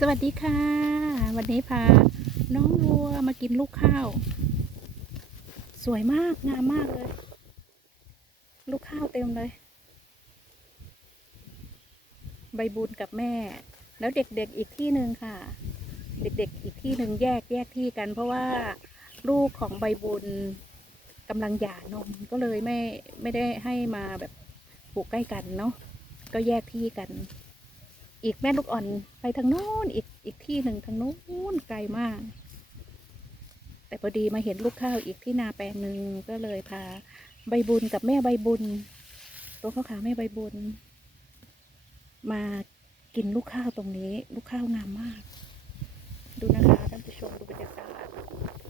สวัสดีค่ะ วันนี้พาน้องวัวมากินลูกข้าว สวยมากงามมากเลย ลูกข้าวเต็มเลย ใบบุญกับแม่ แล้วเด็กๆอีกที่หนึ่งค่ะ เด็กๆอีกที่หนึ่งแยกแยกที่กัน เพราะว่าลูกของใบบุญกำลังหย่านมก็เลยไม่ไม่ได้ให้มาแบบปลูกใกล้กันเนาะก็แยกที่กัน อีกแม่ลูกอ่อนไปทางโน้นอีกอีกที่หนึ่งทางโน้นไกลมาก แต่พอดีมาเห็นลูกข้าวอีกที่นาแปลงหนึ่งก็เลยพาใบบุญกับแม่ใบบุญตัวข้าวๆแม่ใบบุญ มากินลูกข้าวตรงนี้ ลูกข้าวงามมาก ดูนะคะท่านผู้ชมดูบรรยากาศ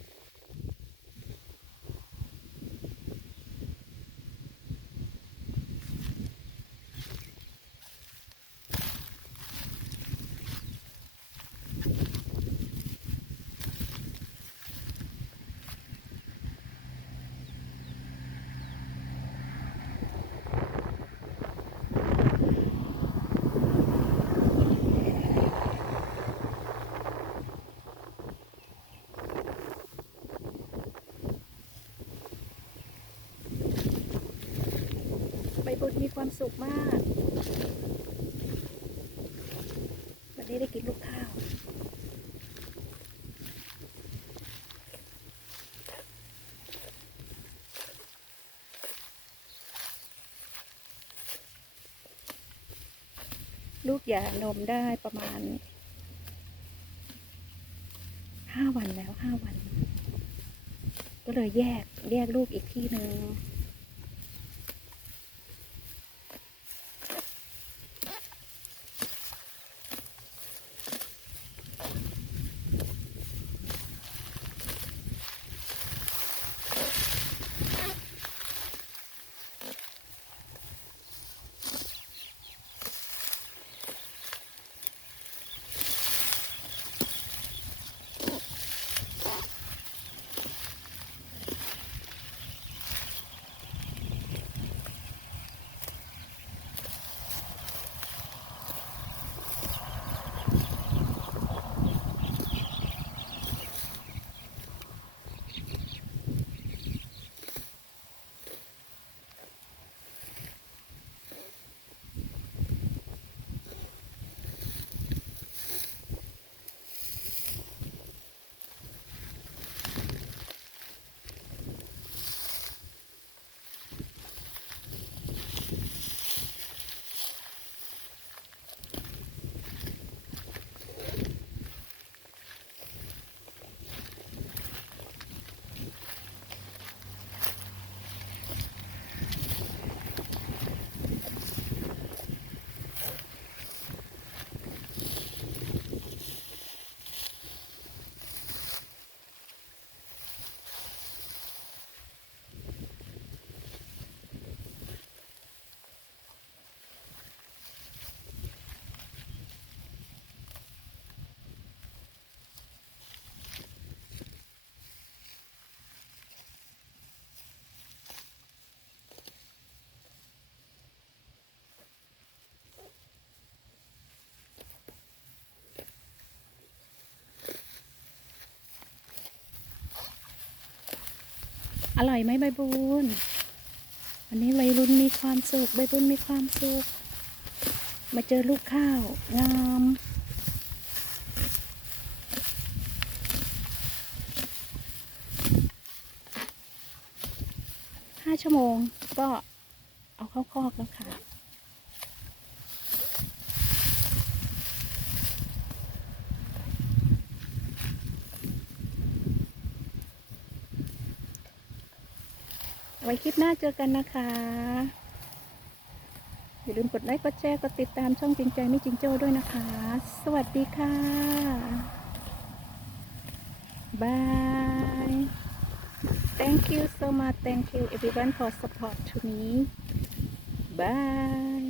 ใบบุญมีความสุขมาก วันนี้ได้กินลูกข้าว ลูกหย่านมได้ประมาณห้าวันแล้วห้าวัน ก็เลยแยกแยกลูกอีกที่หนึ่ง อร่อยไหมใบบุญวันนี้วัยรุ่นมีความสุขใบบุญมีความสุข มาเจอลูกข้าวงามห้าชั่วโมงก็เอาเข้าคอกแล้วค่ะ ไว้คลิปหน้าเจอกันนะคะ อย่าลืมกดไลค์ กดแชร์ กดติดตามช่องจริงใจไม่จริงโจ้ด้วยนะคะ สวัสดีค่ะ บาย thank you so much thank you everyone for support to me bye